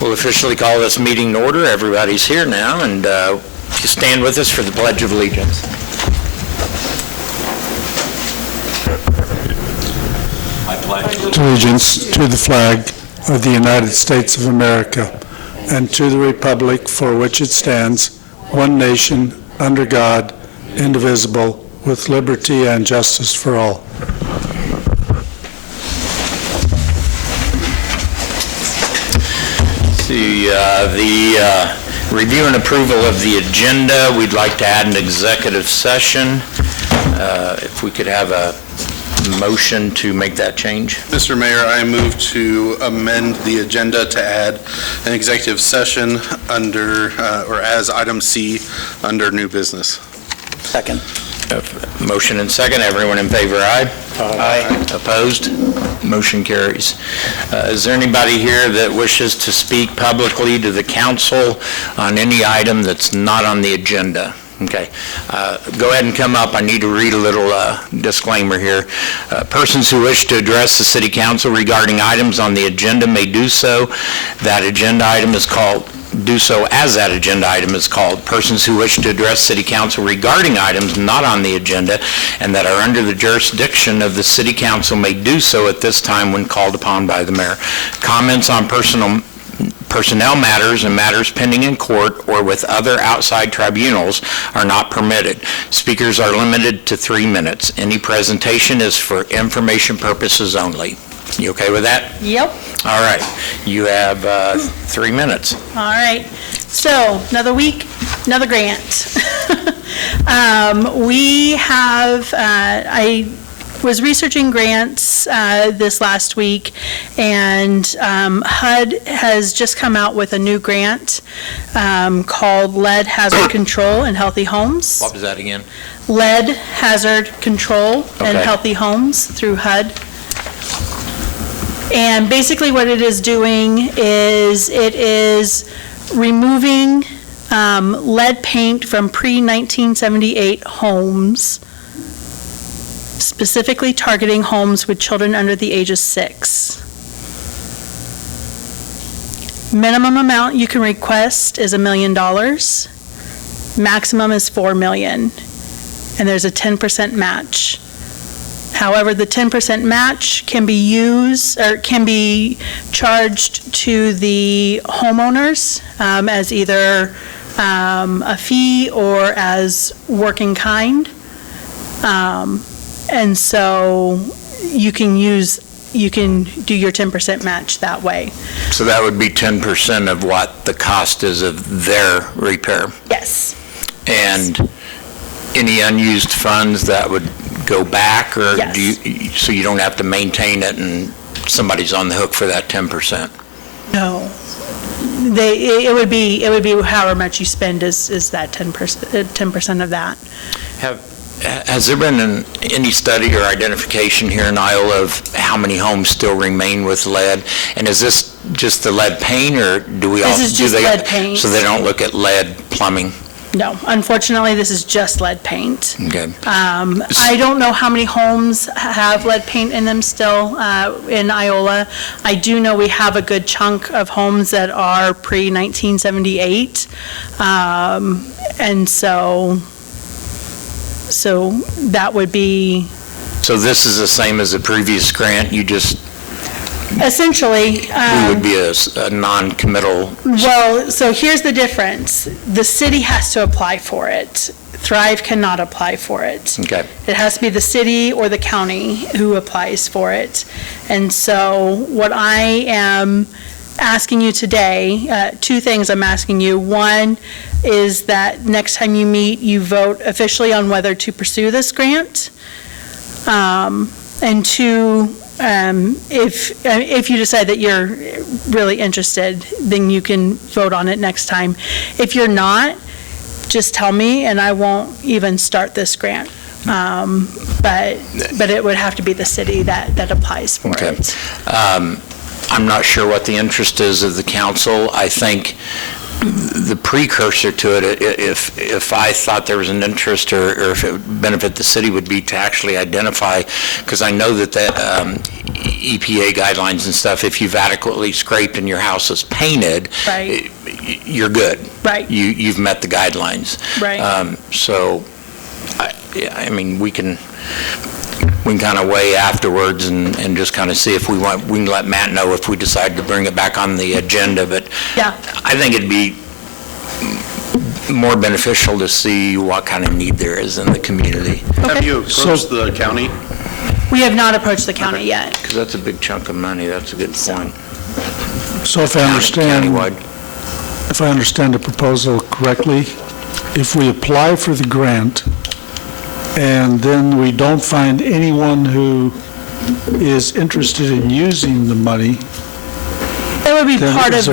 We'll officially call this meeting to order. Everybody's here now, and stand with us for the Pledge of Allegiance. I pledge allegiance to the flag of the United States of America and to the republic for which it stands, one nation, under God, indivisible, with liberty and justice for all. The review and approval of the agenda, we'd like to add an executive session. If we could have a motion to make that change. Mr. Mayor, I move to amend the agenda to add an executive session under, or as item C under new business. Second. Motion and second. Everyone in favor, aye? Aye. Opposed? Motion carries. Is there anybody here that wishes to speak publicly to the council on any item that's not on the agenda? Okay. Go ahead and come up. I need to read a little disclaimer here. Persons who wish to address the City Council regarding items on the agenda may do so. That agenda item is called do so as that agenda item is called. Persons who wish to address City Council regarding items not on the agenda and that are under the jurisdiction of the City Council may do so at this time when called upon by the Mayor. Comments on personnel matters and matters pending in court or with other outside tribunals are not permitted. Speakers are limited to 3 minutes. Any presentation is for information purposes only. You okay with that? Yep. All right. You have 3 minutes. All right. So, another week, another grant. We have, I was researching grants this last week, and HUD has just come out with a new grant called Lead Hazard Control in Healthy Homes. What was that again? Lead Hazard Control in Okay. Healthy Homes through HUD. And basically what it is doing is it is removing lead paint from pre-1978 homes, specifically targeting homes with children under the age of 6. Minimum amount you can request is $1 million. Maximum is $4 million. And there's a 10% match. However, the 10% match can be used or can be charged to the homeowners as either a fee or as work in kind. And so you can do your 10% match that way. So that would be 10% of what the cost is of their repair. Yes. And any unused funds that would go back, or Yes. so you don't have to maintain it and somebody's on the hook for that 10%? No. It would be however much you spend is that 10% of that. Has there been any study or identification here in Iola of how many homes still remain with lead? And is this just the lead paint, or do we This is just lead paint. So they don't look at lead plumbing? No, unfortunately, this is just lead paint. Okay. I don't know how many homes have lead paint in them still in Iola. I do know we have a good chunk of homes that are pre-1978. And so that would be... So this is the same as the previous grant, you just... Essentially... we would be a non-committal... Well, so here's the difference. The city has to apply for it. Thrive cannot apply for it. Okay. It has to be the city or the county who applies for it. And so what I am asking you today, 2 things I'm asking you. One is that next time you meet, you vote officially on whether to pursue this grant. And 2, if you decide that you're really interested, then you can vote on it next time. If you're not, just tell me and I won't even start this grant. But it would have to be the city that applies for it. I'm not sure what the interest is of the council. I think the precursor to it, if I thought there was an interest or if it would benefit the city, would be to actually identify, because I know that EPA guidelines and stuff, if you've adequately scraped and your house is painted, Right. You're good. Right. You've met the guidelines. Right. So, I mean, we can kind of weigh afterwards and just kind of see if we can let Matt know if we decide to bring it back on the agenda, but Yeah. I think it'd be more beneficial to see what kind of need there is in the community, Have you approached the county? We have not approached the county yet. because that's a big chunk of money. That's a good point. So if I understand, Countywide. if I understand the proposal correctly, if we apply for the grant and then we don't find anyone who is interested in using the money, That would be Then part of is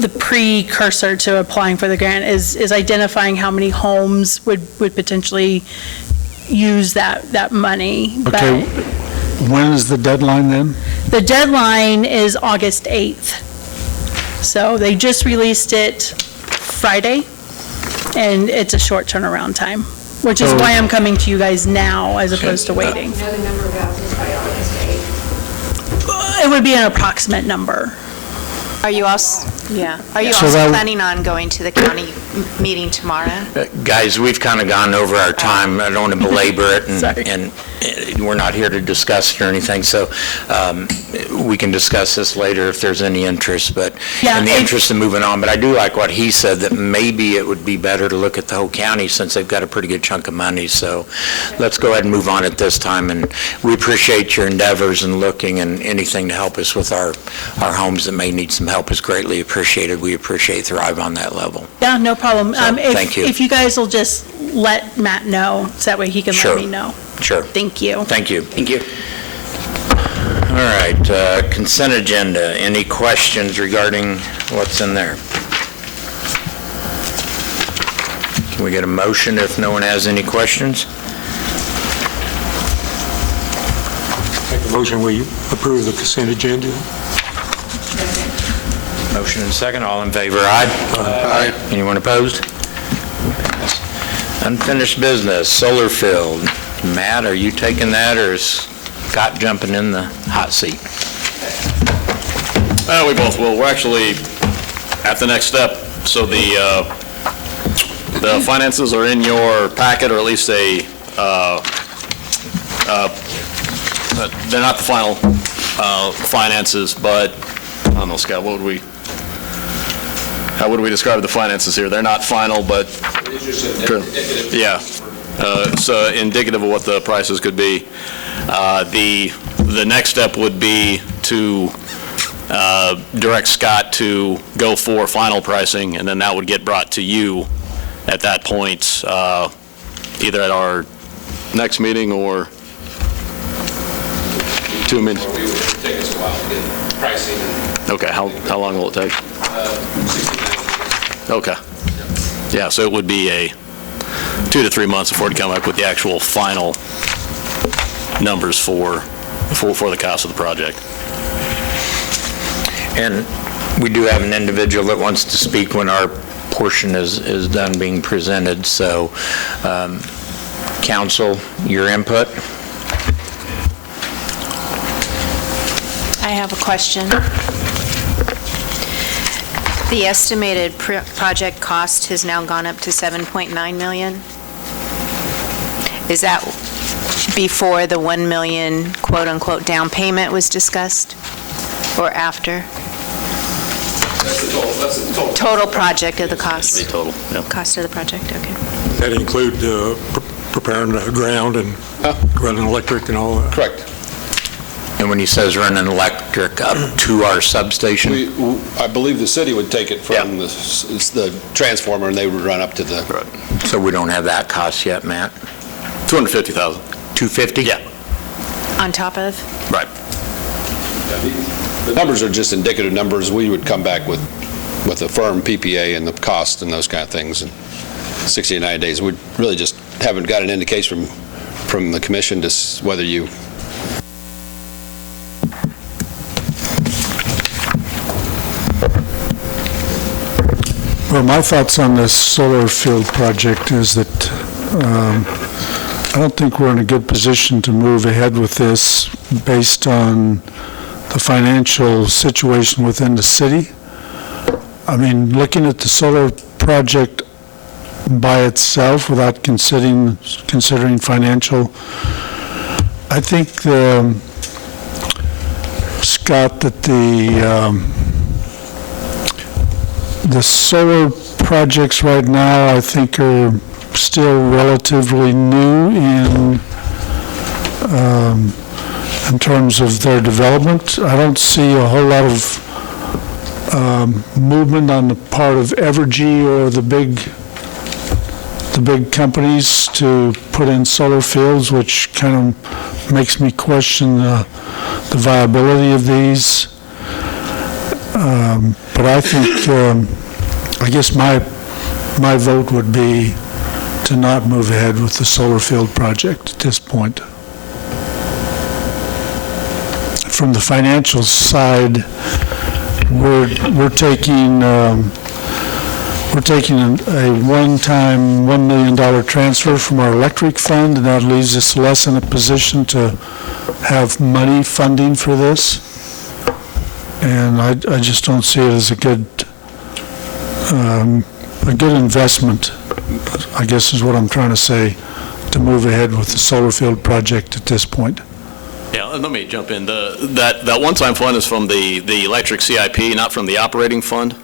the precursor to applying for the grant is identifying how many homes would potentially use that money. okay, when is the deadline then? But the deadline is August 8th. So they just released it Friday, and it's a short turnaround time, which is So- why I'm coming to you guys now as opposed to waiting. Know the number of houses by August 8th. It would be an approximate number. Are you also, yeah, are you So also that- planning on going to the county meeting tomorrow? Guys, we've kind of gone over our time. I don't want to belabor it, Sorry. and we're not here to discuss it or anything, so we can discuss this later if there's any interest, but Yeah, in the if- interest of moving on. But I do like what he said, that maybe it would be better to look at the whole county since they've got a pretty good chunk of money, so let's go ahead and move on at this time, and we appreciate your endeavors and looking, and anything to help us with our homes that may need some help is greatly appreciated. We appreciate Thrive on that level. Yeah, no problem. thank you. If you guys will just let Matt know, so that way he can Sure. let me know. Sure. Thank you. Thank you. Thank you. All right, consent agenda. Any questions regarding what's in there? Can we get a motion if no one has any questions? Make a motion, we approve the consent agenda. Motion and second, all in favor, aye? Aye. Anyone opposed? Unfinished business, solar field. Matt, are you taking that, or is Scott jumping in the hot seat? We both will. We're actually at the next step. So the finances are in your packet, or at least they're not the final finances, but, I don't know, Scott, how would we describe the finances here? They're not final, but... Yeah. So indicative of what the prices could be. The next step would be to direct Scott to go for final pricing, and then that would get brought to you at that point, either at our next meeting or 2 minutes. It would take us a while to get pricing. Okay, how long will it take? 60 days. Okay. Yeah, so it would be a 2 to 3 months before it come up with the actual final numbers for the cost of the project. And we do have an individual that wants to speak when our portion is done being presented, so council, your input? I have a question. The estimated project cost has now gone up to $7.9 million. Is that before the $1 million quote-unquote down payment was discussed, or after? That's the total. Total project of the Be cost? total, yeah. Cost of the project, okay. That include preparing the ground and running electric and all that? Correct. And when he says running electric up to our substation? I believe the city would take it from the transformer, and they would run up to the... So we don't have that cost yet, Matt? $250,000. 250? Yeah. On top of? Right. The numbers are just indicative numbers. We would come back with a firm PPA and the cost and those kind of things in 60 to 90 days. We really just haven't got an indication from the commission to whether you... Well, my thoughts on this solar field project is that I don't think we're in a good position to move ahead with this based on the financial situation within the city. I mean, looking at the solar project by itself without considering financial, I think, Scott, that the solar projects right now, I think, are still relatively new in terms of their development. I don't see a whole lot of movement on the part of Evergy or the big companies to put in solar fields, which kind of makes me question the viability of these. But I think, I guess my vote would be to not move ahead with the solar field project at this point. From the financial side, we're taking a one-time $1 million transfer from our electric fund, and that leaves us less in a position to have money funding for this. And I just don't see it as a good investment, I guess is what I'm trying to say, to move ahead with the solar field project at this point. Yeah, let me jump in. That one-time fund is from the electric CIP, not from the operating fund.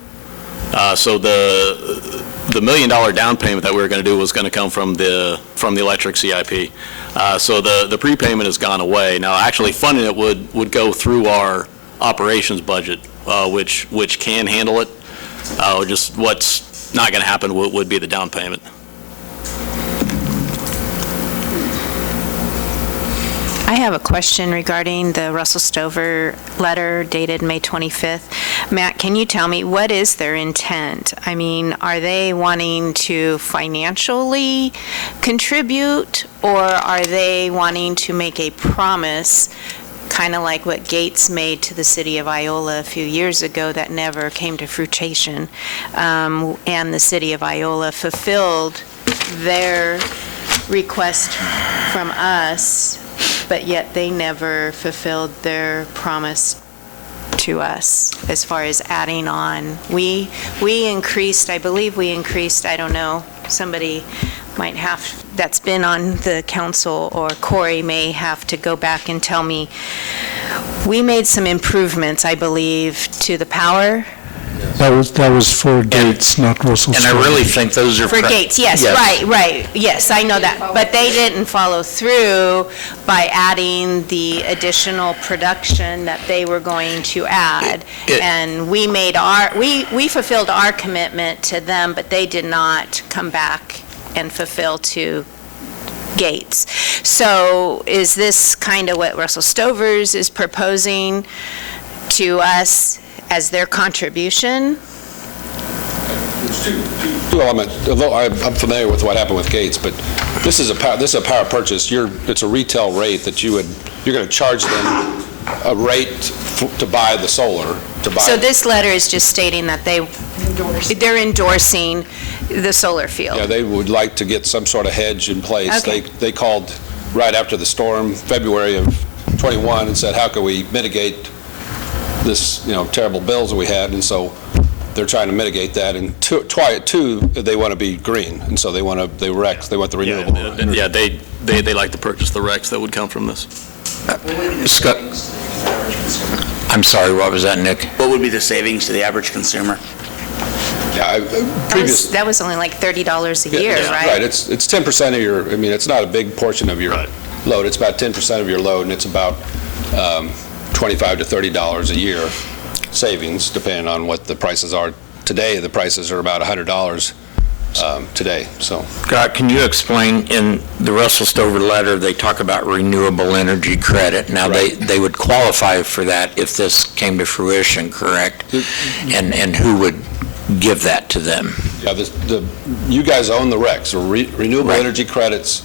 So the $1 million down payment that we were going to do was going to come from the electric CIP. So the prepayment has gone away. Now, actually funding it would go through our operations budget, which can handle it. Just what's not going to happen would be the down payment. I have a question regarding the Russell Stover letter dated May 25th. Matt, can you tell me, what is their intent? I mean, are they wanting to financially contribute, or are they wanting to make a promise, kind of like what Gates made to the city of Iola a few years ago that never came to fruition, and the city of Iola fulfilled their request from us, but yet they never fulfilled their promise to us as far as adding on. We increased, I believe we increased, I don't know, somebody might have, that's been on the council, or Corey may have to go back and tell me. We made some improvements, I believe, to the power. That was for Gates, not Russell And Stover. I really think those are... For Gates, yes, right, yes, I know that. But they didn't follow through by adding the additional production that they were going to add. And we made we fulfilled our commitment to them, but they did not come back and fulfill to Gates. So is this kind of what Russell Stover's is proposing to us as their contribution? Two elements. Although I'm familiar with what happened with Gates, but this is a power purchase. It's a retail rate that you're going to charge them a rate to buy the solar. So this letter is just stating that they're endorsing the solar field. Yeah, they would like to get some sort of hedge in place. Okay. They called right after the storm, February of 21, and said, how can we mitigate this, terrible bills that we had? And so they're trying to mitigate that. And two, they want to be green, and so they want the renewable. Yeah, they like to purchase the RECs that would come from this. Scott, I'm sorry, what was that, Nick? What would be the savings to the average consumer? Yeah, That was only like $30 a year, right? Right. It's 10% of your. I mean, it's not a big portion of your load. It's about 10% of your load, and it's about $25 to $30 a year savings, depending on what the prices are. Today, the prices are about $100 today. So, Scott, can you explain, in the Russell Stover letter, they talk about renewable energy credit. Now, they would qualify for that if this came to fruition, correct? And who would give that to them? Yeah, you guys own the RECs, so renewable energy credits.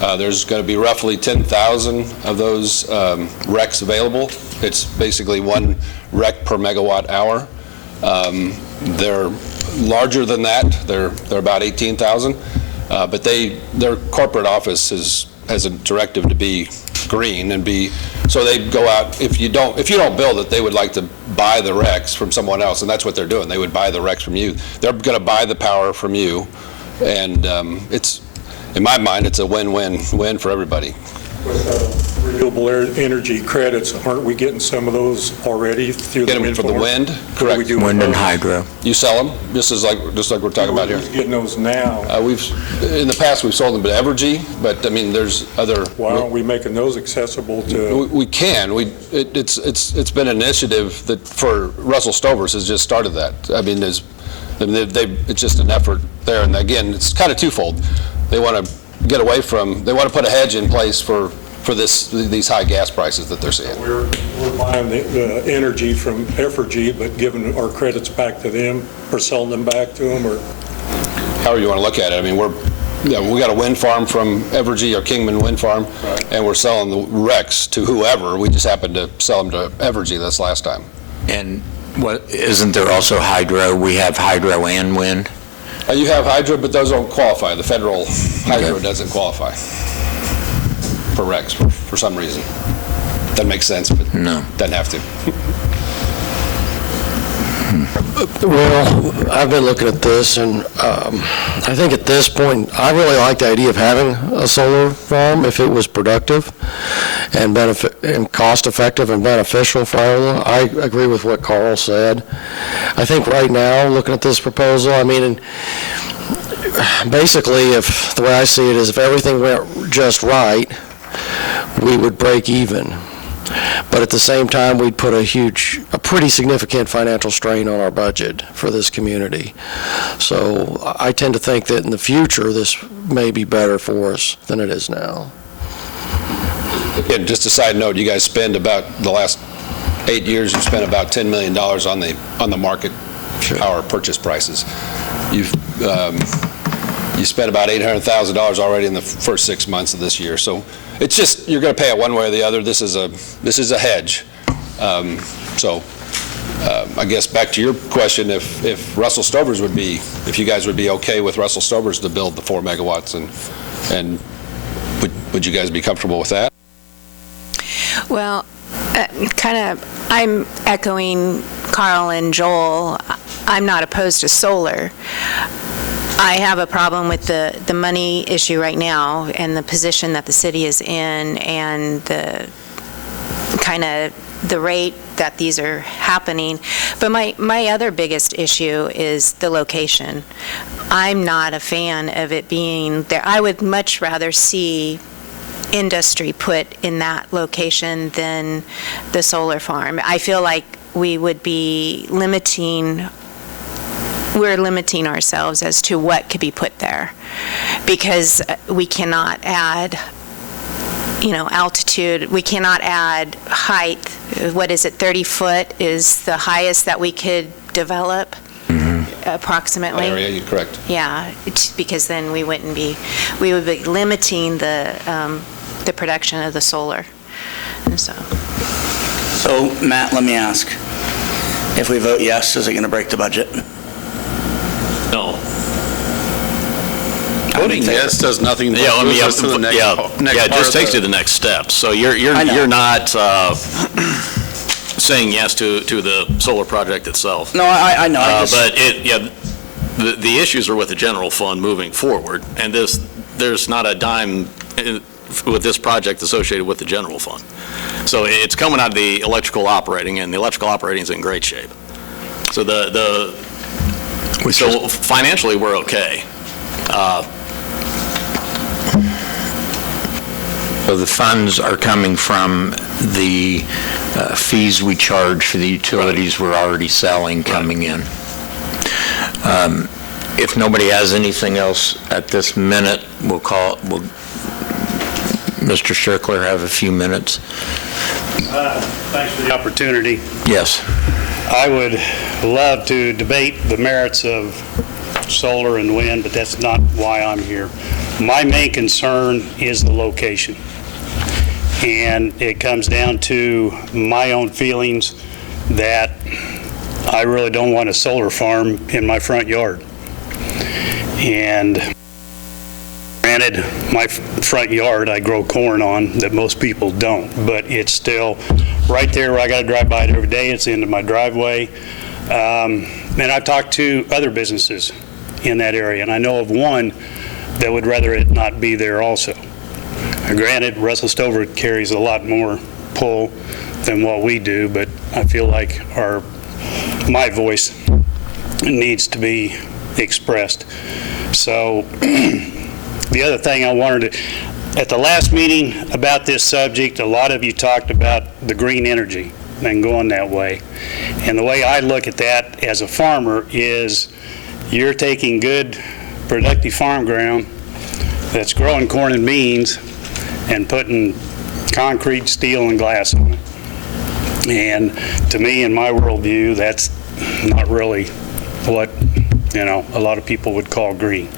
There's going to be roughly 10,000 of those RECs available. It's basically one REC per megawatt hour. They're larger than that. They're about 18,000, but their corporate office has a directive to be green and be, so they go out, if you don't build it, they would like to buy the RECs from someone else, and that's what they're doing. They would buy the RECs from you. They're going to buy the power from you, and in my mind, it's a win-win-win for everybody. With renewable energy credits, aren't we getting some of those already through the Get them wind for the farm? wind? What do Correct. we do with Wind and those? hydro. You sell them, just like we're talking about here. Who's getting those now? In the past, we've sold them to Evergy, but I mean, there's other. Why aren't we making those accessible to? We can. It's been an initiative that for Russell Stovers has just started that. I mean, it's just an effort there. And again, it's kind of twofold. They want to get away from. They want to put a hedge in place for these high gas prices that they're seeing. We're buying the energy from Evergy, but giving our credits back to them or selling them back to them, or However you want to look at it. I mean, we got a wind farm from Evergy, or Kingman Wind Farm, right, and we're selling the RECs to whoever. We just happened to sell them to Evergy this last time. And isn't there also hydro? We have hydro and wind. You have hydro, but those don't qualify. The federal hydro doesn't qualify for RECs for some reason. Doesn't make sense, but No. doesn't have to. Well, I've been looking at this, and I think at this point, I really like the idea of having a solar farm if it was productive and cost-effective and beneficial for Iola. I agree with what Carl said. I think right now, looking at this proposal, I mean, basically, if the way I see it is if everything went just right, we would break even. But at the same time, we'd put a pretty significant financial strain on our budget for this community. So I tend to think that in the future, this may be better for us than it is now. Again, just a side note, you guys spend about the last 8 years, you spent about $10 million on the market power purchase prices. You spent about $800,000 already in the first 6 months of this year. So it's just, you're going to pay it one way or the other. This is a hedge. I guess back to your question, if Russell Stovers if you guys would be okay with Russell Stovers to build the 4 megawatts, and would you guys be comfortable with that? Well, I'm echoing Carl and Joel. I'm not opposed to solar. I have a problem with the money issue right now and the position that the city is in and the rate that these are happening. But my other biggest issue is the location. I'm not a fan of it being there. I would much rather see industry put in that location than the solar farm. I feel like we would be limiting ourselves as to what could be put there, because we cannot add, altitude, we cannot add height. What is it, 30 foot is the highest that we could develop, approximately? Area, you're correct. Yeah, because then we would be limiting the production of the solar, and so. So, Matt, let me ask. If we vote yes, is it going to break the budget? No. Voting yes does nothing but moves us to the next it part just of takes the- you to the next step. So you're I know. not saying yes to the solar project itself. No, I know. But the issues are with the general fund moving forward, and there's not a dime with this project associated with the general fund. So it's coming out of the electrical operating, and the electrical operating is in great shape. So so financially, we're okay. So the funds are coming from the fees we charge for the utilities we're already selling coming in. If nobody has anything else at this minute, we'll Mr. Strickler have a few minutes. Thanks for the opportunity. Yes. I would love to debate the merits of solar and wind, but that's not why I'm here. My main concern is the location. And it comes down to my own feelings that I really don't want a solar farm in my front yard. And granted, my front yard, I grow corn on that most people don't, but it's still right there where I got to drive by it every day. It's the end of my driveway. And I've talked to other businesses in that area, and I know of one that would rather it not be there also. Granted, Russell Stover carries a lot more pull than what we do, but I feel like my voice needs to be expressed. So the other thing I wanted to, at the last meeting about this subject, a lot of you talked about the green energy and going that way. And the way I look at that as a farmer is you're taking good, productive farm ground that's growing corn and beans and putting concrete, steel, and glass on it. And to me, in my worldview, that's not really what, a lot of people would call green.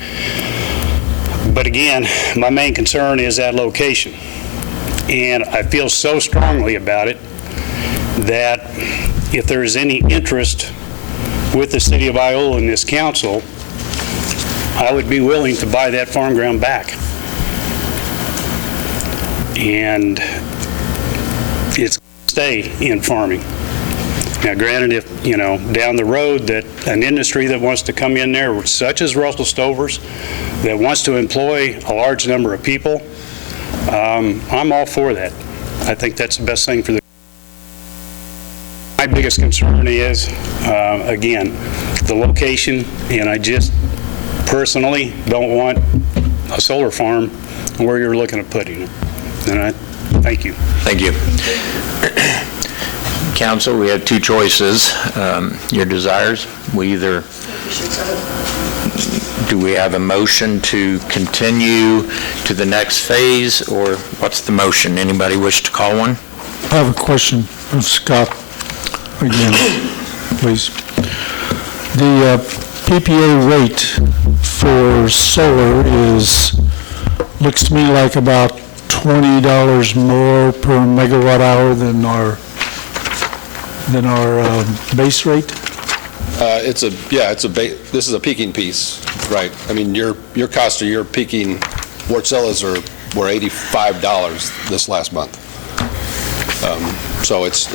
But again, my main concern is that location. And I feel so strongly about it that if there is any interest with the city of Iola and this council, I would be willing to buy that farm ground back. And it's stay in farming. Now, granted, if, down the road that an industry that wants to come in there, such as Russell Stover's, that wants to employ a large number of people, I'm all for that. I think that's the best thing for the. My biggest concern is, again, the location, and I just personally don't want a solar farm where you're looking at putting it. And I thank you. Thank you. Council, we have two choices. Your desires, do we have a motion to continue to the next phase, or what's the motion? Anybody wish to call one? I have a question of Scott again, please. The PPA rate for solar looks to me like about $20 more per megawatt hour than our base rate? This is a peaking piece, right? I mean, your cost of your peaking Warzellas were $85 this last month. So it's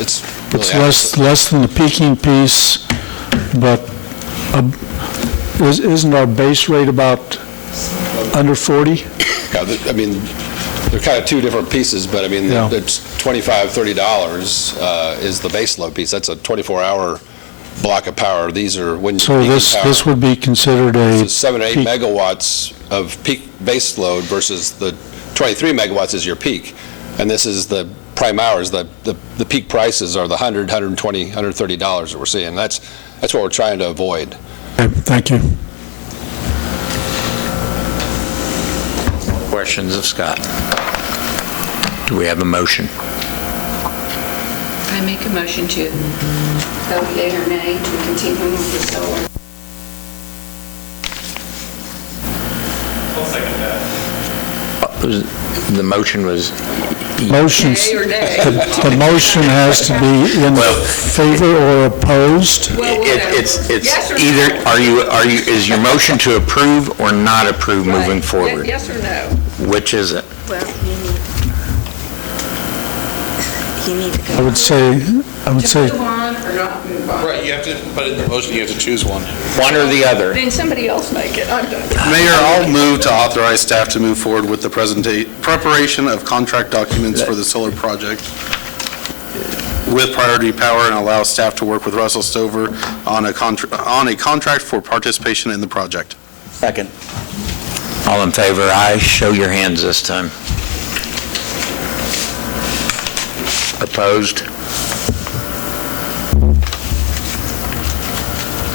really less than the peaking piece, but isn't our base rate about under 40? Yeah, I mean, they're kind of two different pieces, but I mean, it's $25, $30 is the base load piece. That's a 24-hour block of power. These are when. So this would be considered a 7 or 8 megawatts of peak base load versus the 23 megawatts is your peak, and this is the prime hours. The peak prices are the $100, $120, $130 that we're seeing. That's what we're trying to avoid. Okay, thank you. Questions of Scott? Do we have a motion? I make a motion to vote yea or nay to continue with the solar. I'll second that. The motion was... Motions, Yea or nay? the motion has to be in favor or opposed? Well, It's yes or either, is your motion to approve or not approve moving forward? Yes or no? Which is it? Well, you need to go. I would say, To move on or not move on? Right, you have to put it in the motion, you have to choose one. One or the other? Then somebody else make it. I'm done. Mayor, I'll move to authorize staff to move forward with the preparation of contract documents for the solar project with priority power and allow staff to work with Russell Stover on a contract for participation in the project. Second. All in favor, aye. Show your hands this time. Opposed?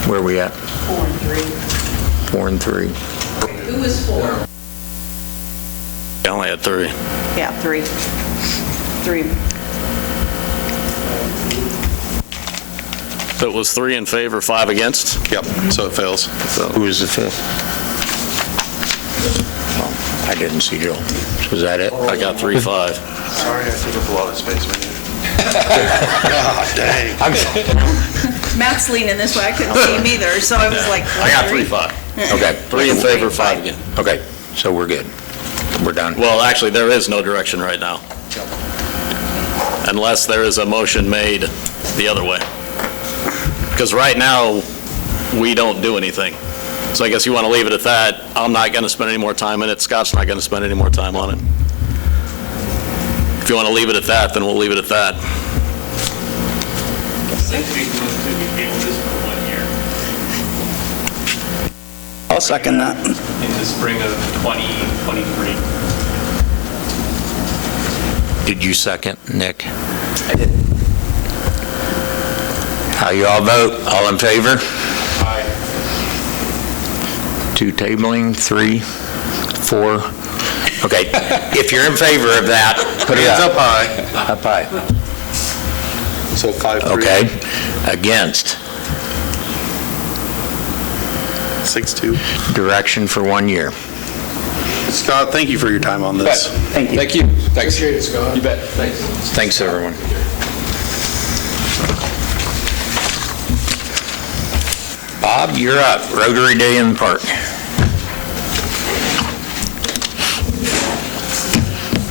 Where are we at? 4 and 3. 4 and 3. Who was 4? I only had 3. Yeah, 3. 3. So it was 3 in favor, 5 against? Yep, so it fails. Who was the fifth? Oh, I didn't see Joel. Was that it? I got 3-5. Sorry, I took up a lot of space, man. God dang. Matt's leaning this way, I couldn't see him either, so I was like. I got 3-5. Okay. 3 in favor, 5 again. Okay, so we're good. We're done. Well, actually, there is no direction right now, unless there is a motion made the other way. Because right now, we don't do anything. So I guess you want to leave it at that. I'm not going to spend any more time in it. Scott's not going to spend any more time on it. If you want to leave it at that, then we'll leave it at that. I'll second that. In the spring of 2023. Did you second, Nick? I did. How you all vote? All in favor? Aye. 2 tabling, 3, 4. Okay, if you're in favor of that, put it Hands up. up high. Up high. So 5-3. Okay, against. 6-2. Direction for 1 year. Scott, thank you for your time on this. Thank you. Thank you. Thanks. Appreciate it, Scott. You bet. Thanks. Thanks, everyone. Bob, you're up. Rotary Day in the Park.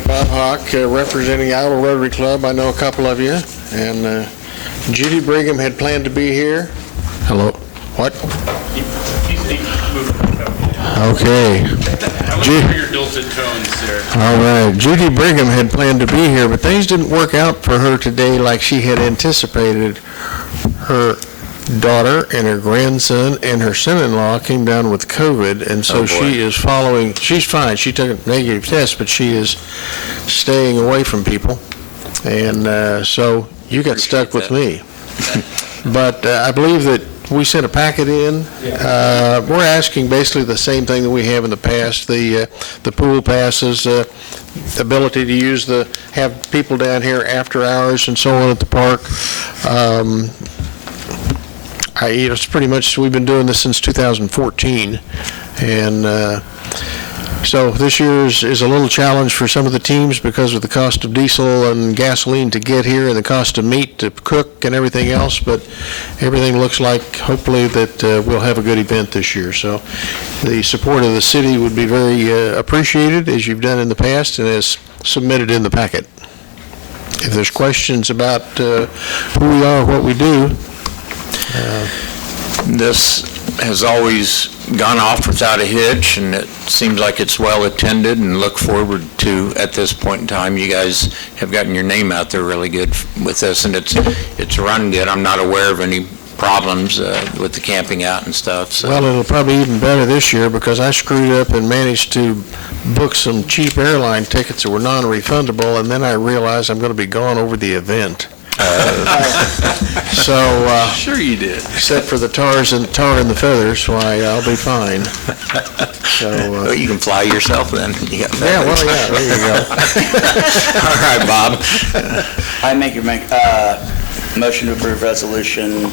Bob Hawk, representing Iola Rotary Club. I know a couple of you. And Judy Brigham had planned to be here. Hello. What? Okay. I want to hear your dulcet tones, sir. All right. Judy Brigham had planned to be here, but things didn't work out for her today like she had anticipated. Her daughter and her grandson and her son-in-law came down with COVID, and so she is following. She's fine. She took a negative test, but she is staying away from people. And so you got stuck with me. But I believe that we sent a packet in. We're asking basically the same thing that we have in the past, the pool passes, ability to use have people down here after hours and so on at the park. It's pretty much, we've been doing this since 2014. And so this year is a little challenge for some of the teams because of the cost of diesel and gasoline to get here and the cost of meat to cook and everything else, but everything looks like hopefully that we'll have a good event this year. So the support of the city would be very appreciated, as you've done in the past and as submitted in the packet. If there's questions about who we are, what we do. This has always gone off without a hitch, and it seems like it's well attended, and look forward to, at this point in time, you guys have gotten your name out there really good with this, and it's run good. I'm not aware of any problems with the camping out and stuff. So. Well, it'll probably even better this year because I screwed up and managed to book some cheap airline tickets that were non-refundable, and then I realized I'm going to be gone over the event. Sure you did. Except for the tar and the feathers, why, I'll be fine. So, well, you can fly yourself then. You got yeah, well, yeah, there you go. All right, Bob. I make motion to approve resolution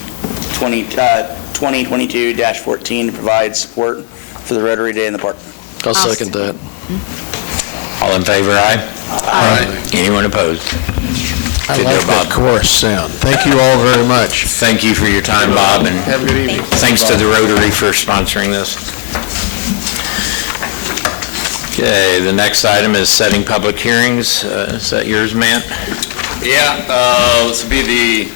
2022-14 to provide support for the Rotary Day in the Park. I'll second that. All in favor, aye? Aye. Anyone opposed? I like that chorus sound. Thank you all very much. Thank you for your time, Bob, and have a good evening. Thanks to the Rotary for sponsoring this. Okay, the next item is setting public hearings. Is that yours, Matt? Yeah, this would be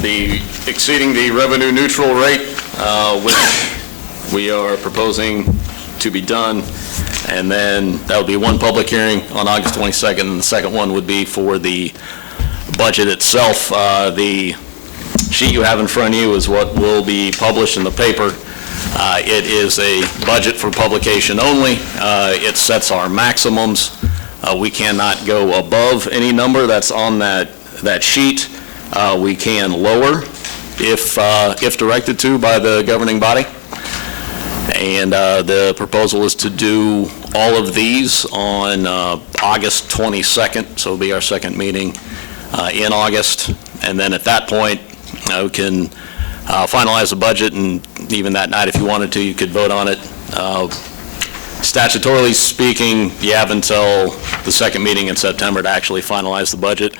the exceeding the revenue neutral rate, which we are proposing to be done. And then that would be one public hearing on August 22nd, and the second one would be for the budget itself. The sheet you have in front of you is what will be published in the paper. It is a budget for publication only. It sets our maximums. We cannot go above any number that's on that sheet. We can lower if directed to by the governing body. And the proposal is to do all of these on August 22nd, so it'll be our second meeting in August. And then at that point, we can finalize the budget, and even that night, if you wanted to, you could vote on it. Statutorily speaking, you have until the second meeting in September to actually finalize the budget.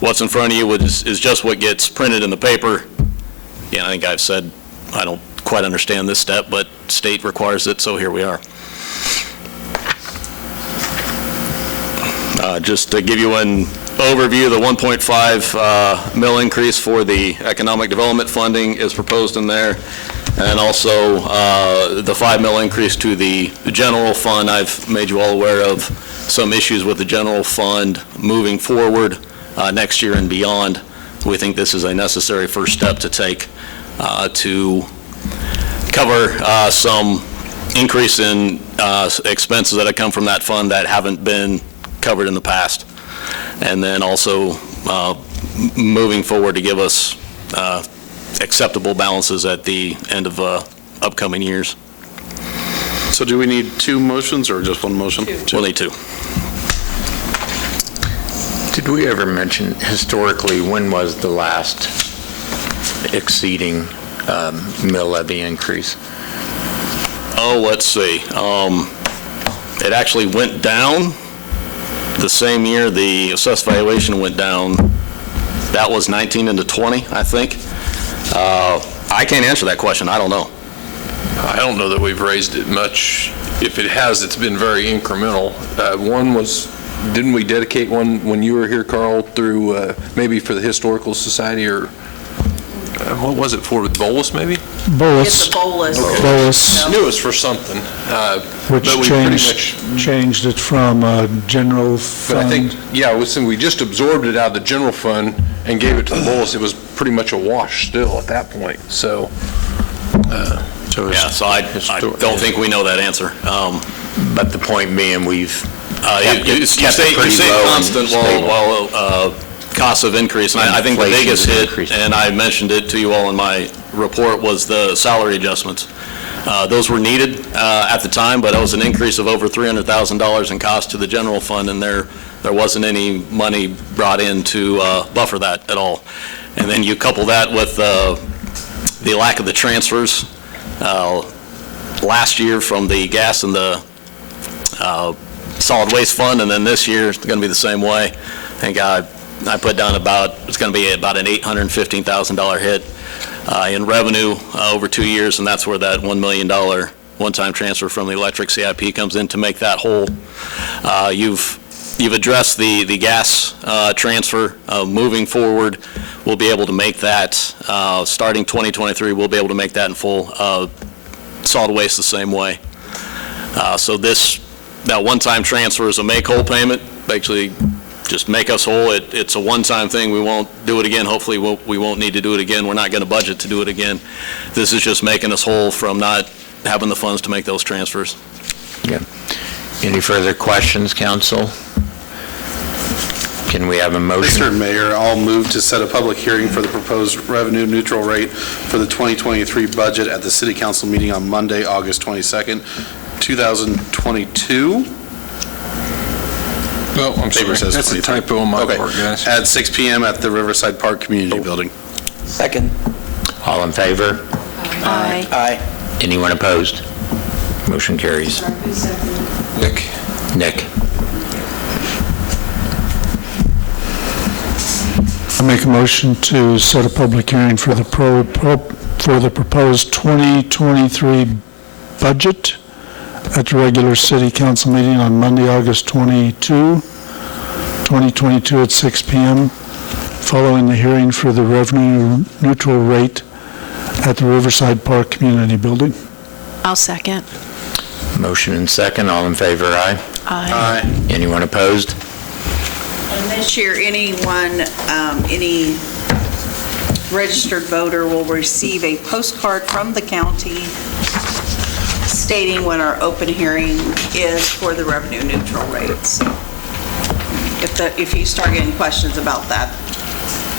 What's in front of you is just what gets printed in the paper. yeah, I think I've said, I don't quite understand this step, but state requires it, so here we are. Just to give you an overview, the 1.5 mil increase for the economic development funding is proposed in there, and also the 5 mil increase to the general fund. I've made you all aware of some issues with the general fund moving forward next year and beyond. We think this is a necessary first step to take to cover some increase in expenses that have come from that fund that haven't been covered in the past. And then also moving forward to give us acceptable balances at the end of upcoming years. So do we need two motions or just one motion? We'll need two. Did we ever mention historically, when was the last exceeding mill levy increase? Oh, let's see. It actually went down the same year the assessed valuation went down. That was 19 into 20, I think. I can't answer that question. I don't know. I don't know that we've raised it much. If it has, it's been very incremental. One was, didn't we dedicate one when you were here, Carl, through maybe for the Historical Society, or what was it for, with Bolus maybe? Bolus. It's a bolus. Bolus. I knew it was for something. Which but we changed it from general fund. But I think, yeah, we just absorbed it out of the general fund and gave it to the Bolus. It was pretty much a wash still at that point, so. Yeah, so I don't think we know that answer. But the point being, we've You stay constant while costs have increased, and I think the biggest hit, and I mentioned it to you all in my report, was the salary adjustments. Those were needed at the time, but it was an increase of over $300,000 in cost to the general fund, and there wasn't any money brought in to buffer that at all. And then you couple that with the lack of the transfers last year from the gas and the solid waste fund, and then this year it's going to be the same way. I think I put down it's going to be about an $815,000 hit in revenue over 2 years, and that's where that $1 million one-time transfer from the electric CIP comes in to make that whole. You've addressed the gas transfer. Moving forward, we'll be able to make that, starting 2023, we'll be able to make that in full. Solid waste the same way. So that one-time transfer is a make-whole payment, basically just make us whole. It's a one-time thing. We won't do it again. Hopefully, we won't need to do it again. We're not going to budget to do it again. This is just making us whole from not having the funds to make those transfers. Yeah. Any further questions, council? Can we have a motion? Mr. Mayor, I'll move to set a public hearing for the proposed revenue neutral rate for the 2023 budget at the City Council meeting on Monday, August 22nd, 2022. Oh, I'm sorry. That's a typo on my part, guys. At 6 p.m. at the Riverside Park Community Building. Second. All in favor? Aye. Aye. Anyone opposed? Motion carries. Nick. I make a motion to set a public hearing for the proposed 2023 budget at the regular city council meeting on Monday, August 22, 2022 at 6 p.m., following the hearing for the revenue neutral rate at the Riverside Park Community Building. I'll second. Motion and second. All in favor, aye? Aye. Anyone opposed? And this year, any registered voter will receive a postcard from the county stating when our open hearing is for the revenue neutral rates. If you start getting questions about that,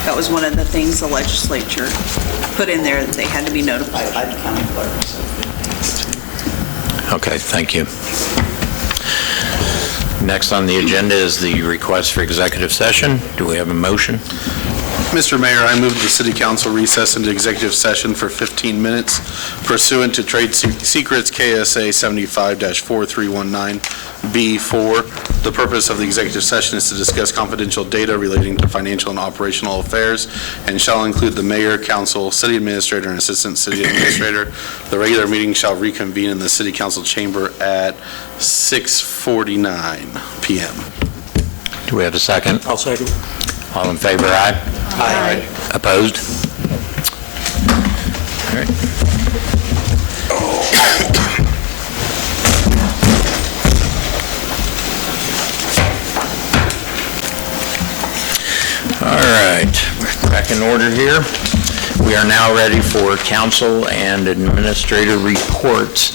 that was one of the things the legislature put in there, that they had to be notified by the county clerk. Okay, thank you. Next on the agenda is the request for executive session. Do we have a motion? Mr. Mayor, I move the City Council recess into executive session for 15 minutes pursuant to Trade Secrets KSA 75-4319 B4, the purpose of the executive session is to discuss confidential data relating to financial and operational affairs and shall include the mayor, council, city administrator, and assistant city administrator. The regular meeting shall reconvene in the city council chamber at 6:49 p.m. Do we have a second? I'll second. All in favor, aye? Aye. Opposed? All right. All right, back in order here. We are now ready for council and administrator reports.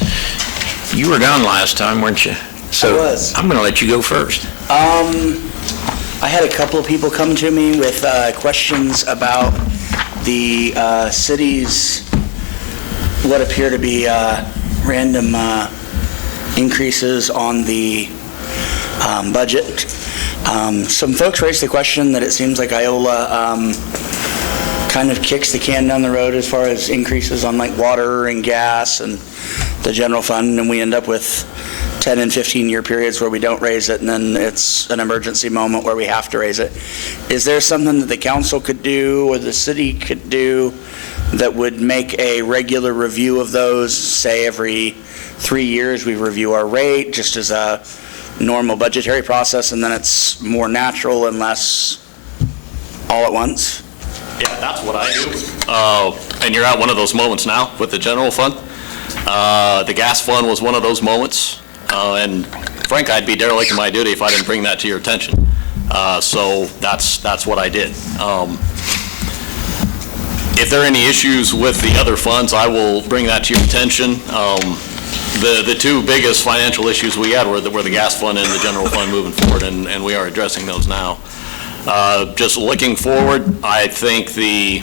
You were gone last time, weren't you? So I was. I'm going to let you go first. I had a couple of people come to me with questions about the city's, what appear to be random increases on the budget. Some folks raised the question that it seems like Iola kind of kicks the can down the road as far as increases on like water and gas and the general fund, and we end up with 10 and 15-year periods where we don't raise it, and then it's an emergency moment where we have to raise it. Is there something that the council could do or the city could do that would make a regular review of those, say every 3 years we review our rate, just as a normal budgetary process, and then it's more natural and less all at once? Yeah, that's what I do. And you're at one of those moments now with the general fund. The gas fund was one of those moments. And Frank, I'd be derelict in my duty if I didn't bring that to your attention. So that's what I did. If there are any issues with the other funds, I will bring that to your attention. The two biggest financial issues we had were the gas fund and the general fund moving forward, and we are addressing those now. Just looking forward, I think the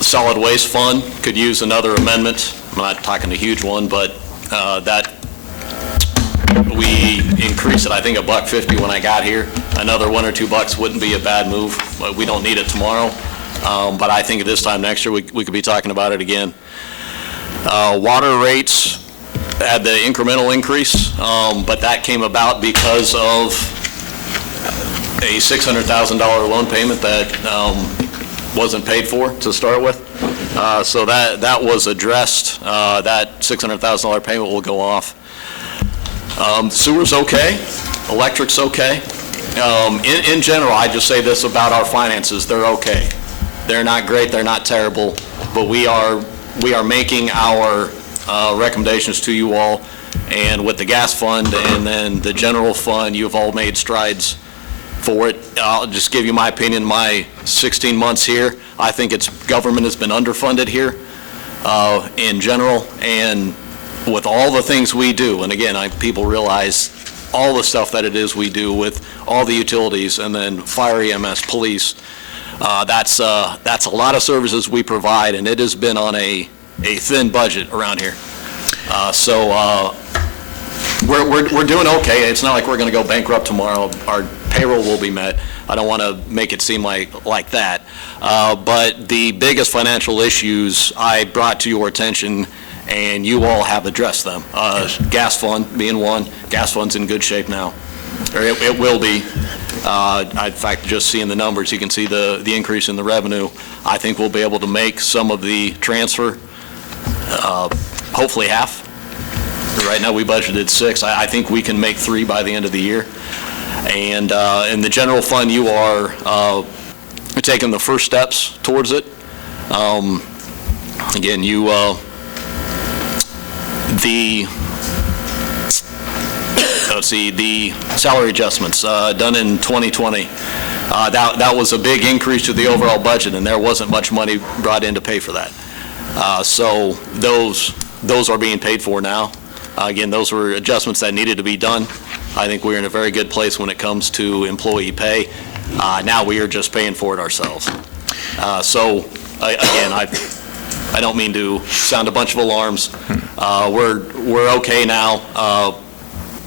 solid waste fund could use another amendment. I'm not talking a huge one, but that we increased it, I think, $1.50 when I got here. Another $1 or $2 wouldn't be a bad move. But we don't need it tomorrow. But I think at this time next year, we could be talking about it again. Water rates had the incremental increase, but that came about because of a $600,000 loan payment that wasn't paid for to start with. So that was addressed. That $600,000 payment will go off. Sewer's okay. Electric's okay. In general, I just say this about our finances. They're okay. They're not great. They're not terrible. But we are making our recommendations to you all. And with the gas fund and then the general fund, you've all made strides for it. I'll just give you my opinion. My 16 months here, I think government has been underfunded here in general, and with all the things we do, and again, people realize all the stuff that it is we do with all the utilities, and then fire, EMS, police. That's a lot of services we provide, and it has been on a thin budget around here. So we're doing okay. It's not like we're going to go bankrupt tomorrow. Our payroll will be met. I don't want to make it seem like that. But the biggest financial issues I brought to your attention, and you all have addressed them. Gas fund being one. Gas fund's in good shape now. Or it will be. In fact, just seeing the numbers, you can see the increase in the revenue. I think we'll be able to make some of the transfer, hopefully half. Right now, we budgeted 6. I think we can make 3 by the end of the year. And in the general fund, you are taking the first steps towards it. Again, the salary adjustments done in 2020, that was a big increase to the overall budget, and there wasn't much money brought in to pay for that. So those are being paid for now. Again, those were adjustments that needed to be done. I think we're in a very good place when it comes to employee pay. Now we are just paying for it ourselves. Again, I don't mean to sound a bunch of alarms. We're okay now,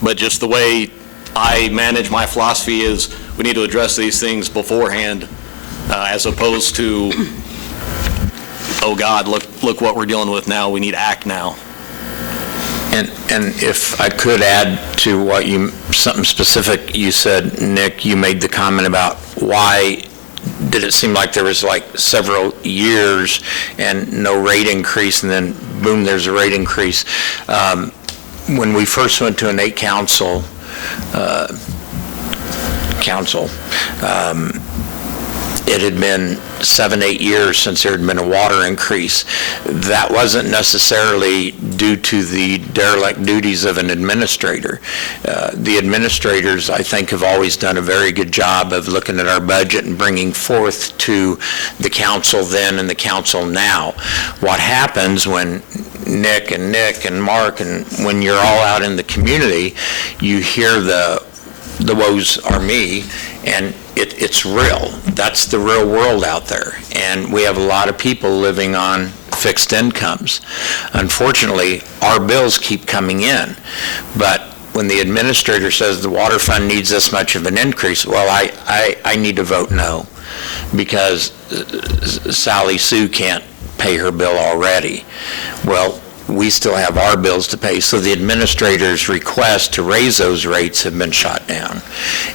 but just the way I manage my philosophy is we need to address these things beforehand, as opposed to, oh God, look what we're dealing with now. We need to act now. And if I could add to what something specific you said, Nick, you made the comment about why did it seem like there was like several years and no rate increase, and then boom, there's a rate increase. When we first went to an 8 council, it had been 7-8 years since there had been a water increase. That wasn't necessarily due to the derelict duties of an administrator. The administrators, I think, have always done a very good job of looking at our budget and bringing forth to the council then and the council now. What happens when Nick and Mark, and when you're all out in the community, you hear the woes are me, and it's real. That's the real world out there. And we have a lot of people living on fixed incomes. Unfortunately, our bills keep coming in. But when the administrator says the water fund needs this much of an increase, well, I need to vote no, because Sally Sue can't pay her bill already. Well, we still have our bills to pay. So the administrator's request to raise those rates have been shot down.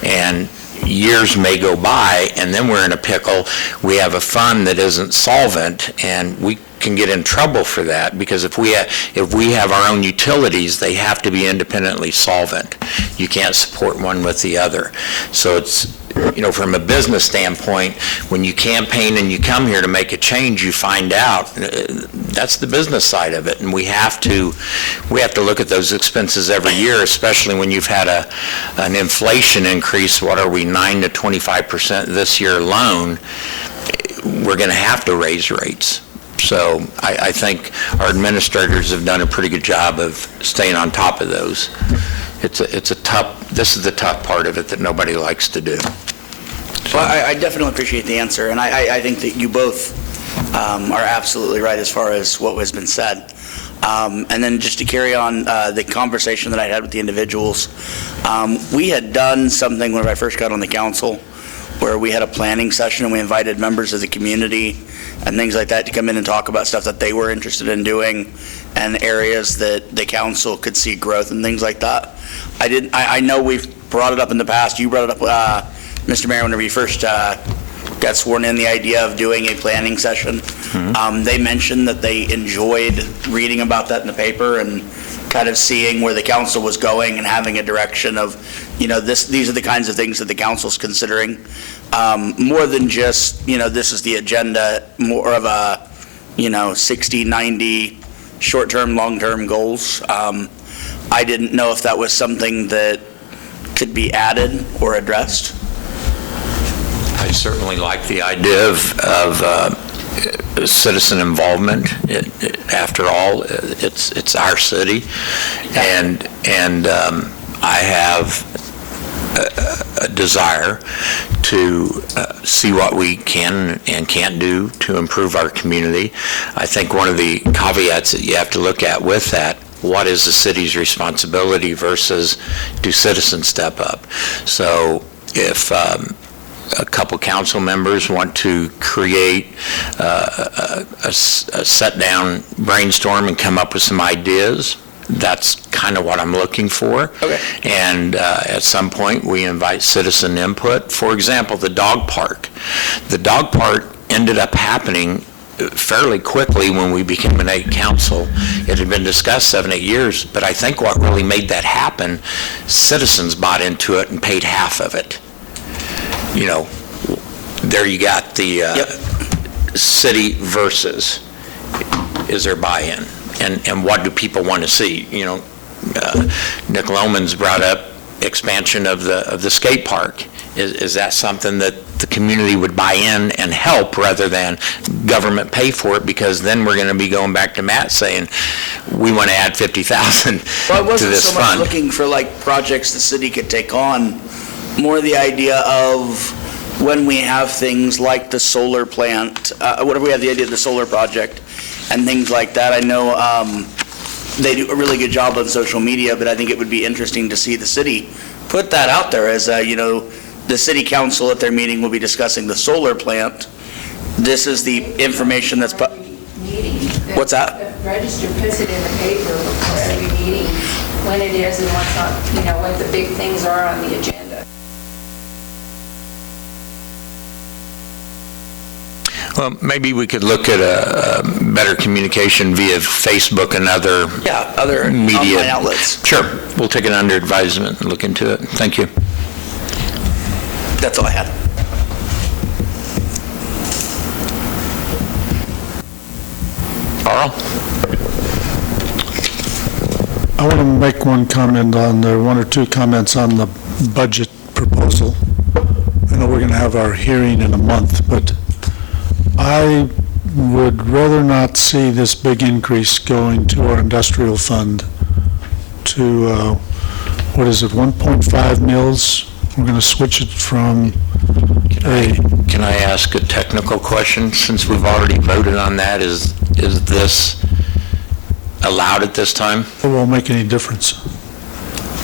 And years may go by, and then we're in a pickle. We have a fund that isn't solvent, and we can get in trouble for that, because if we have our own utilities, they have to be independently solvent. You can't support one with the other. So it's, from a business standpoint, when you campaign and you come here to make a change, you find out that's the business side of it, and we have to look at those expenses every year, especially when you've had an inflation increase. What are we, 9 to 25% this year alone? We're going to have to raise rates. So I think our administrators have done a pretty good job of staying on top of those. This is the tough part of it that nobody likes to do. So. Well, I definitely appreciate the answer, and I think that you both are absolutely right as far as what has been said. And then just to carry on the conversation that I had with the individuals, we had done something when I first got on the council where we had a planning session and we invited members of the community and things like that to come in and talk about stuff that they were interested in doing and areas that the council could see growth and things like that. I know we've brought it up in the past. You brought it up, Mr. Mayor, whenever you first got sworn in, the idea of doing a planning session. Mm-hmm. They mentioned that they enjoyed reading about that in the paper and kind of seeing where the council was going and having a direction of, these are the kinds of things that the council's considering. More than just, this is the agenda, more of a, 60, 90 short-term, long-term goals. I didn't know if that was something that could be added or addressed. I certainly like the idea of citizen involvement. After all, it's our city, and I have a desire to see what we can and can't do to improve our community. I think one of the caveats that you have to look at with that, what is the city's responsibility versus do citizens step up? So if a couple council members want to create a sit-down brainstorm and come up with some ideas, that's kind of what I'm looking for. Okay. And at some point, we invite citizen input. For example, the dog park. The dog park ended up happening fairly quickly when we became an 8 council. It had been discussed 7-8 years, but I think what really made that happen, citizens bought into it and paid half of it. There you got the city versus is there buy-in, and what do people want to see? Nick Loman's brought up expansion of the skate park. Is that something that the community would buy in and help rather than government pay for it? Because then we're going to be going back to Matt saying, we want to add $50,000 to this fund. Well, I wasn't so much looking for projects the city could take on, more the idea of when we have things like the solar plant, whatever we have the idea of the solar project and things like that. I know they do a really good job on social media, but I think it would be interesting to see the city put that out there as, the city council at their meeting will be discussing the solar plant. This is the information that's... What's that? Register puts it in the paper before every meeting, when it is and what's not, what the big things are on the agenda. Well, maybe we could look at a better communication via Facebook and other other media online outlets. Sure. We'll take it under advisement and look into it. Thank you. That's all I had. Carl? I want to make one or two comments on the budget proposal. I know we're going to have our hearing in a month, but I would rather not see this big increase going to our industrial fund to, 1.5 mils? We're going to switch it from Can I ask a technical question? Since we've already voted on that, is this allowed at this time? It won't make any difference.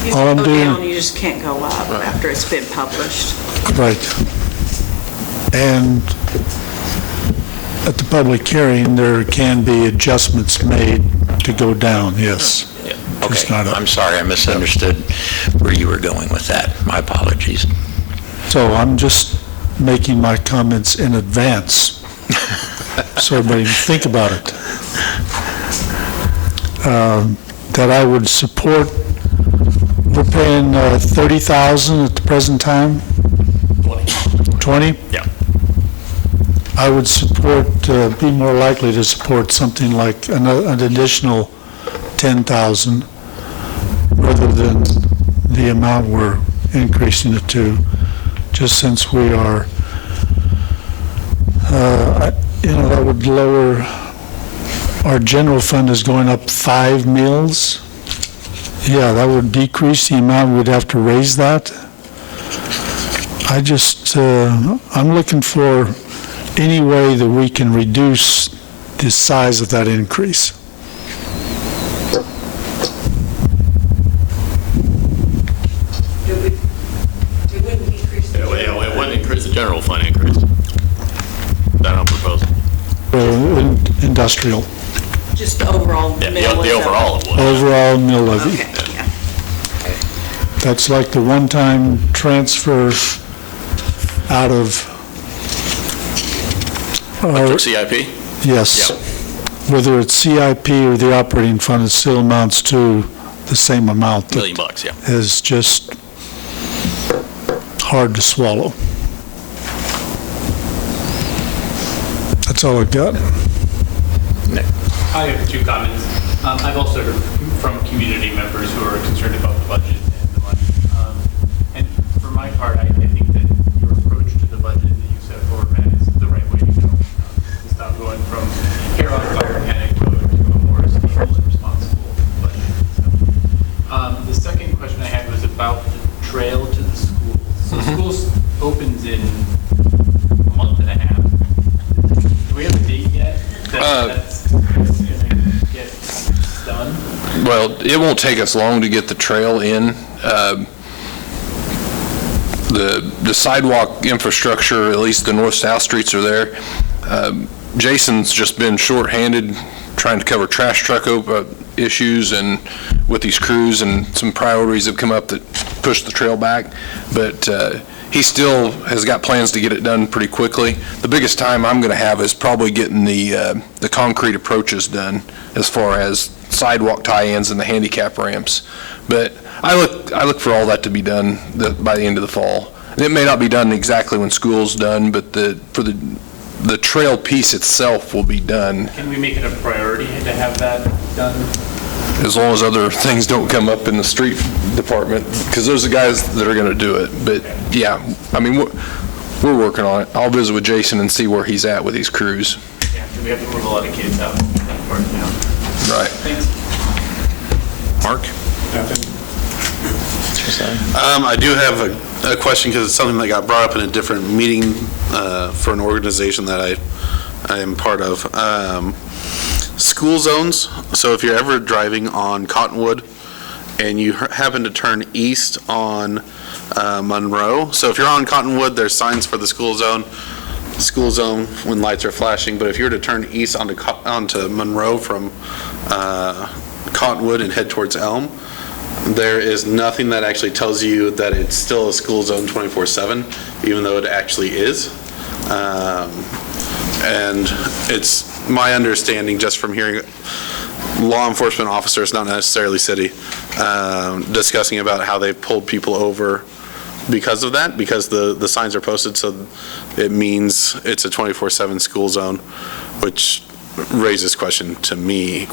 You All I'm go doing- down, you just can't go up after it's been published. Right. And at the public hearing, there can be adjustments made to go down, yes. Just Okay, not up. I'm sorry, I misunderstood where you were going with that. My apologies. So I'm just making my comments in advance, so everybody can think about it. That I would support, we're paying $30,000 at the present time? 20? Yeah. I would support, be more likely to support something like an additional 10,000 rather than the amount we're increasing it to, just since we are, that would lower, our general fund is going up 5 mils. Yeah, that would decrease the amount, we'd have to raise that. I'm looking for any way that we can reduce the size of that increase. It wouldn't decrease the... It wouldn't increase the general fund increase. That I'm proposing. Industrial. Just the overall mill. The overall of what? Overall mill levy. Okay, yeah. That's like the one-time transfer out of CIP? yes. Whether it's CIP or the operating fund, it still amounts to the same amount. $1 million bucks, yeah. Is just hard to swallow. That's all I've got. I have two comments. I've also heard from community members who are concerned about the budget and the money. And for my part, I think that your approach to the budget that you set forward, Matt, is the right way to go. To stop going from hair on fire panic mode to a more stable and responsible budget. So, the second question I had was about the trail to the schools. So schools opens in a month and a half. Do we have a date yet? That's going to get done? Well, it won't take us long to get the trail in. The sidewalk infrastructure, at least the north-south streets are there. Jason's just been shorthanded trying to cover trash truck issues and with these crews, and some priorities have come up that push the trail back. But he still has got plans to get it done pretty quickly. The biggest time I'm going to have is probably getting the concrete approaches done as far as sidewalk tie-ins and the handicap ramps. But I look for all that to be done by the end of the fall. And it may not be done exactly when school's done, but for the trail piece itself will be done. Can we make it a priority to have that done? As long as other things don't come up in the street department, because those are the guys that are going to do it. But yeah, I mean, we're working on it. I'll visit with Jason and see where he's at with these crews. Yeah, because we have to move a lot of kids out that part now. Right. Thanks. Mark? I do have a question, because it's something that got brought up in a different meeting for an organization that I am part of. School zones. So if you're ever driving on Cottonwood and you happen to turn east on Monroe, so if you're on Cottonwood, there's signs for the school zone. school zone when lights are flashing, but if you were to turn east onto Monroe from Cottonwood and head towards Elm, there is nothing that actually tells you that it's still a school zone 24/7, even though it actually is. And it's my understanding, just from hearing law enforcement officers, not necessarily city, discussing about how they've pulled people over because of that, because the signs are posted, so it means it's a 24/7 school zone, which raises questions to me.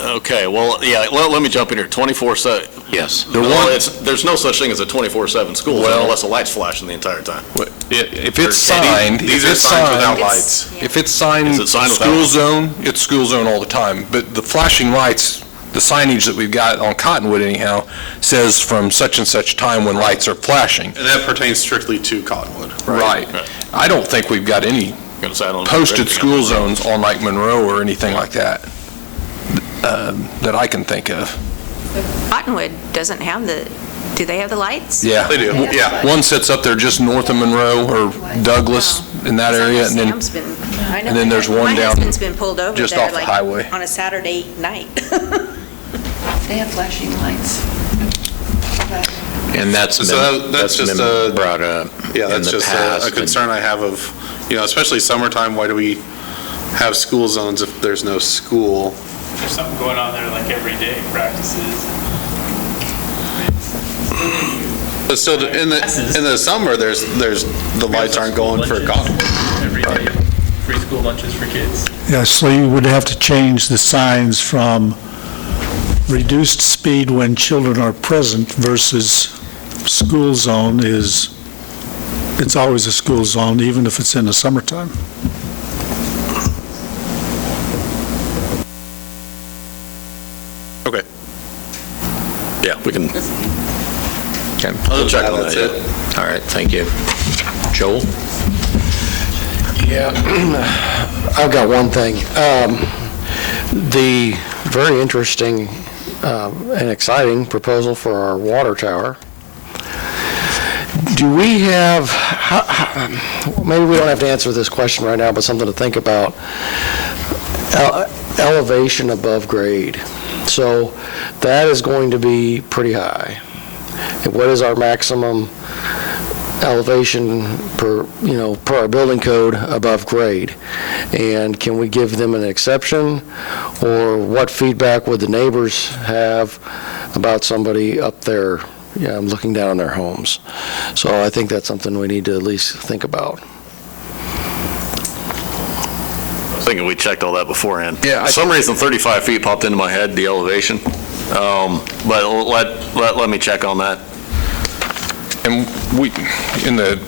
Okay, well, yeah, let me jump in here. 24/7. Yes. There's no such thing as a 24/7 school zone unless the light's flashing the entire time. If it's signed, These are signs without lights. if it's signed Is it signed without school lights? zone, it's school zone all the time. But the flashing lights, the signage that we've got on Cottonwood anyhow, says from such and such time when lights are flashing. And that pertains strictly to Cottonwood. Right. I don't think we've got any posted school zones on like Monroe or anything like that, that I can think of. Cottonwood doesn't have do they have the lights? Yeah. They do, yeah. One sits up there just north of Monroe or Douglas in that area, and then Sam's been, I know. and then there's one My down husband's been pulled over just there off the like highway. on a Saturday night. They have flashing lights. And that's just been brought up Yeah, in that's the just past. a concern I have of, especially summertime, why do we have school zones if there's no school? There's something going on there like every day, practices. But still, in the summer, there's the lights aren't going for Cottonwood. Every day, free school lunches for kids. Yeah, so you would have to change the signs from reduced speed when children are present versus school zone it's always a school zone, even if it's in the summertime. Okay. Yeah, we can, Okay. I'll check on That's that, it. yeah. All right, thank you. Joel? Yeah, I've got one thing. The very interesting and exciting proposal for our water tower. Do we have, maybe we don't have to answer this question right now, but something to think about, elevation above grade. So that is going to be pretty high. And what is our maximum elevation per our building code above grade? And can we give them an exception? Or what feedback would the neighbors have about somebody up there looking down on their homes? So I think that's something we need to at least think about. I was thinking we checked all that beforehand. Yeah, For some reason, 35 feet popped into my head, the elevation. But let me check on that. And in the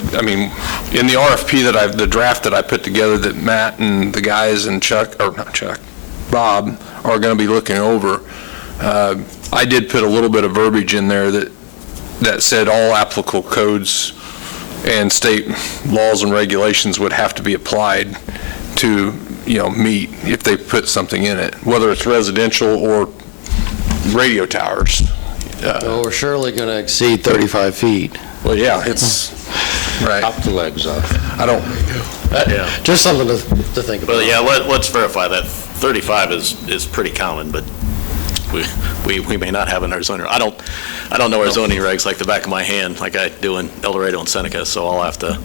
RFP the draft that I put together that Matt and the guys and Bob are going to be looking over, I did put a little bit of verbiage in there that said all applicable codes and state laws and regulations would have to be applied to, meet if they put something in it, whether it's residential or radio towers. Well, we're surely going to exceed 35 feet. Well, yeah, it's, right. Chop the legs off. I don't, Yeah. Just something to think about. But yeah, let's verify that. 35 is pretty common, but we may not have in our zoning. I don't know our zoning regs like the back of my hand, like I do in El Dorado and Seneca, so I'll have to,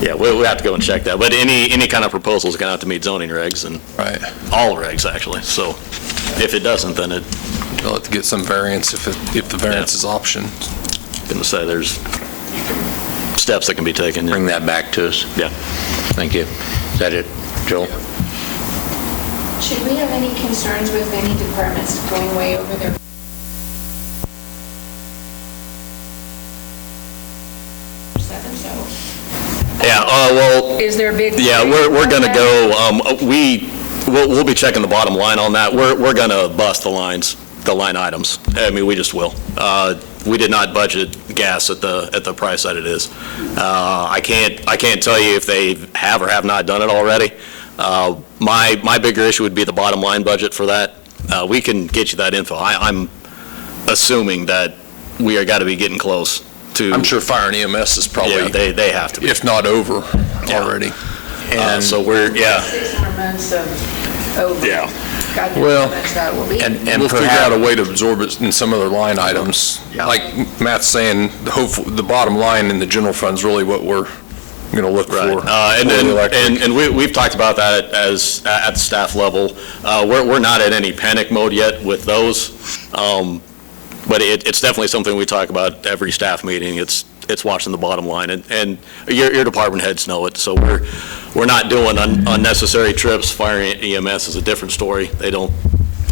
we'll have to go and check that. But any kind of proposal is going to have to meet zoning regs, and right. all regs, actually. So if it doesn't, then They'll have to get some variance if the variance is optioned. going to say there's steps that can be taken. Bring that back to us. Yeah. Thank you. Is that it, Joel? Should we have any concerns with any departments going way over their Yeah, well, Is there a big? yeah, we're going to go, we'll be checking the bottom line on that. We're going to bust the line items. I mean, we just will. We did not budget gas at the price that it is. I can't tell you if they have or have not done it already. My bigger issue would be the bottom line budget for that. We can get you that info. I'm assuming that we are got to be getting close to. I'm sure fire and EMS is probably. Yeah, they have to be. If not over already. And so we're, 6 more months of over. Yeah. God knows Well, how much that will be. And We'll figure perhaps- out a way to absorb it in some other line items. Like Matt's saying, the bottom line in the general fund is really what we're going to look Right. for. And we've talked about that as, at the staff level. We're not in any panic mode yet with those, but it's definitely something we talk about every staff meeting. It's watching the bottom line, and your department heads know it, so we're not doing unnecessary trips. Fire and EMS is a different story. They don't,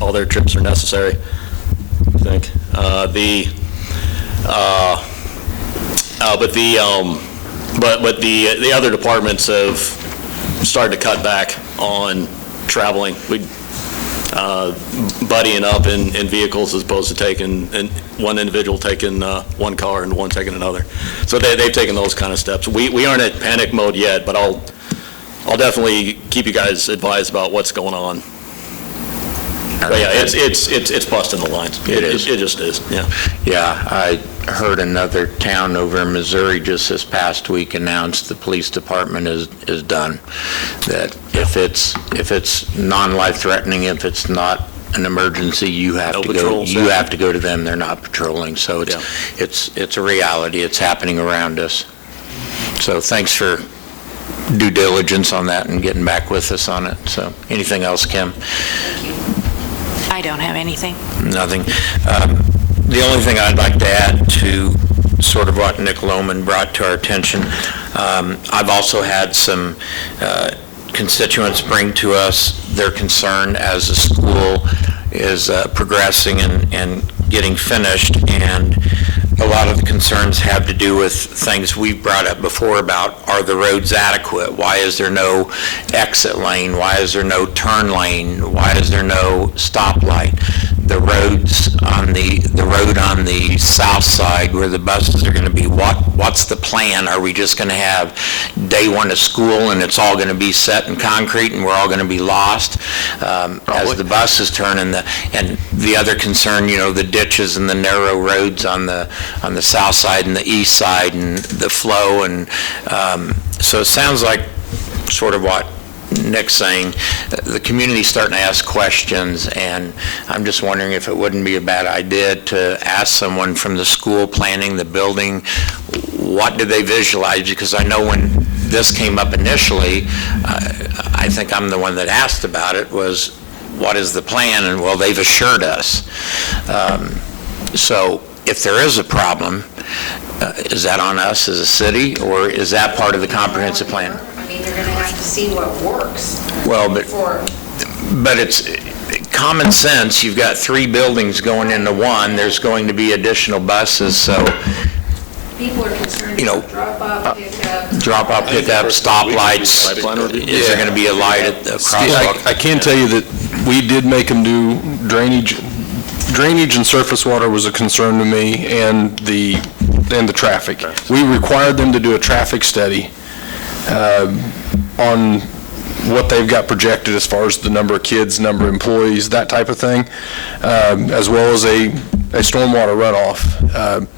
all their trips are necessary, I think. But the other departments have started to cut back on traveling. Buddying up in vehicles as opposed to taking, and one individual taking one car and one taking another. So they've taken those kind of steps. We aren't at panic mode yet, but I'll definitely keep you guys advised about what's going on. But yeah, it's busting the lines. It just is, yeah. Yeah, I heard another town over in Missouri just this past week announced the police department is done. That if it's non-life threatening, if it's not an emergency, you have to go. You have to go to them. They're not patrolling. So it's a reality. It's happening around us. So thanks for due diligence on that and getting back with us on it. So anything else, Kim? I don't have anything. Nothing. The only thing I'd like to add to sort of what Nick Lohman brought to our attention, I've also had some constituents bring to us their concern as the school is progressing and getting finished, and a lot of the concerns have to do with things we've brought up before about, are the roads adequate? Why is there no exit lane? Why is there no turn lane? Why is there no stoplight? The roads on the road on the south side where the buses are going to be, what's the plan? Are we just going to have day one of school and it's all going to be set in concrete and we're all going to be lost as the buses turn? And the other concern, the ditches and the narrow roads on the south side and the east side and the flow, and so it sounds like sort of what Nick's saying, the community's starting to ask questions, and I'm just wondering if it wouldn't be a bad idea to ask someone from the school planning, the building, what do they visualize? Because I know when this came up initially, I think I'm the one that asked about it, was what is the plan? And well, they've assured us. So if there is a problem, is that on us as a city, or is that part of the comprehensive plan? I mean, they're going to have to see what works. Well, but it's common sense. You've got 3 buildings going into one. There's going to be additional buses, so people are concerned about drop-off pickup, stoplights. Is there going to be a light at the crosswalk? I can tell you that we did make them do drainage. Drainage and surface water was a concern to me, and the traffic. We required them to do a traffic study on what they've got projected as far as the number of kids, number of employees, that type of thing, as well as a stormwater runoff.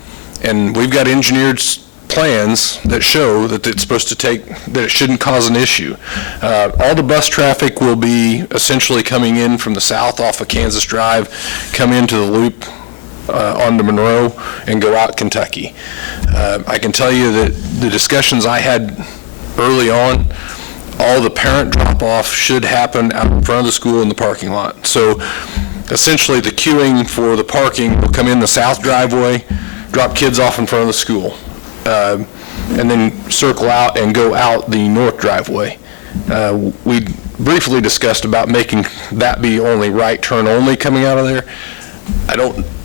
And we've got engineered plans that show that it's supposed to that it shouldn't cause an issue. All the bus traffic will be essentially coming in from the south off of Kansas Drive, come into the loop onto Monroe, and go out Kentucky. I can tell you that the discussions I had early on, all the parent drop-off should happen out in front of the school in the parking lot. So essentially the queuing for the parking will come in the south driveway, drop kids off in front of the school, and then circle out and go out the north driveway. We briefly discussed about making that be only right turn only coming out of there.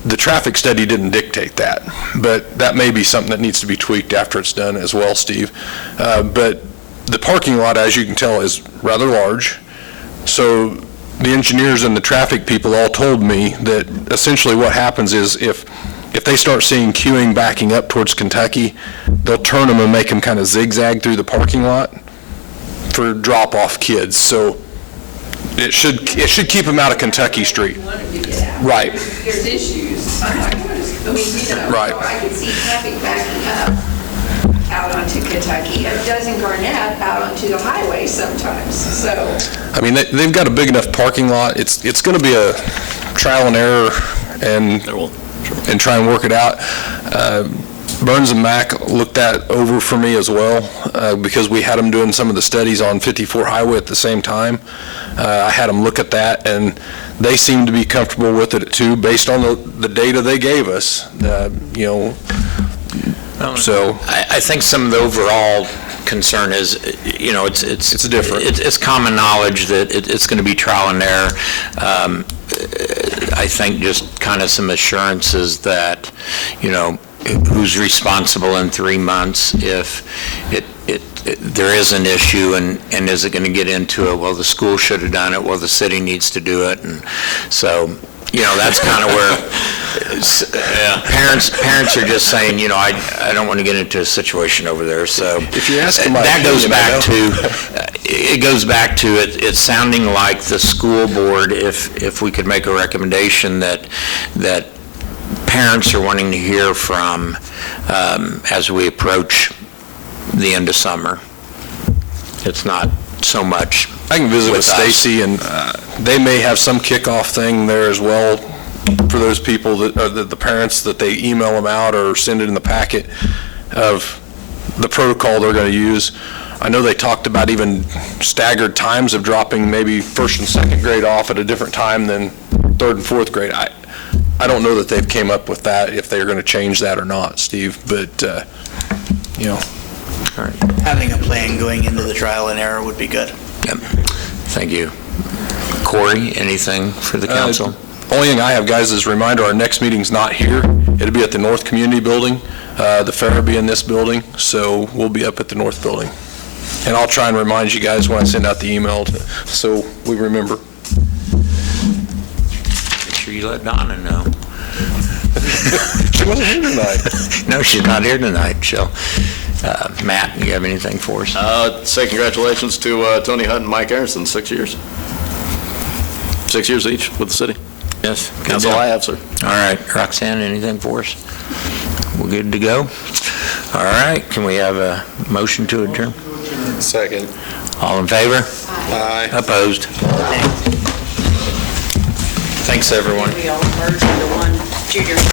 The traffic study didn't dictate that, but that may be something that needs to be tweaked after it's done as well, Steve. But the parking lot, as you can tell, is rather large. So the engineers and the traffic people all told me that essentially what happens is if they start seeing queuing backing up towards Kentucky, they'll turn them and make them kind of zigzag through the parking lot for drop-off kids. So it should keep them out of Kentucky Street. Right. There's issues. I'm like, what is I mean, you know, Right. I could see traffic backing up out onto Kentucky, and it does in Garnett out onto the highway sometimes, so. I mean, they've got a big enough parking lot. It's going to be a trial and error and try and work it out. Burns and Mack looked that over for me as well, because we had them doing some of the studies on 54 Highway at the same time. I had them look at that, and they seemed to be comfortable with it too, based on the data they gave us, so. I think some of the overall concern is, it's different. It's common knowledge that it's going to be trial and error. I think just kind of some assurances that, who's responsible in 3 months if there is an issue, and is it going to get into it? Well, the school should have done it. Well, the city needs to do it. And so, that's kind of where parents are just saying, I don't want to get into a situation over there. So if you ask them, that goes back to, it's sounding like the school board, if we could make a recommendation that parents are wanting to hear from as we approach the end of summer. It's not so much. I can visit with Stacy, and they may have some kickoff thing there as well for those people that are the parents, that they email them out or send it in the packet of the protocol they're going to use. I know they talked about even staggered times of dropping maybe first and second grade off at a different time than third and fourth grade. I don't know that they've came up with that, if they're going to change that or not, Steve, but, All right. Having a plan going into the trial and error would be good. Yep. Thank you. Corey, anything for the council? Only thing I have, guys, is a reminder, our next meeting's not here. It'll be at the North Community Building. The fair will be in this building, so we'll be up at the North Building. And I'll try and remind you guys when I send out the email, so we remember. Make sure you let Donna know. She wasn't here tonight. No, she's not here tonight. Matt, you have anything for us? Say congratulations to Tony Hunt and Mike Aronson, 6 years. 6 years each with the city. Yes. That's all I have, sir. All right. Roxanne, anything for us? We're good to go? All right. Can we have a motion to adjourn? Second. All in favor? Aye. Opposed? Thanks, everyone. We all merged into one junior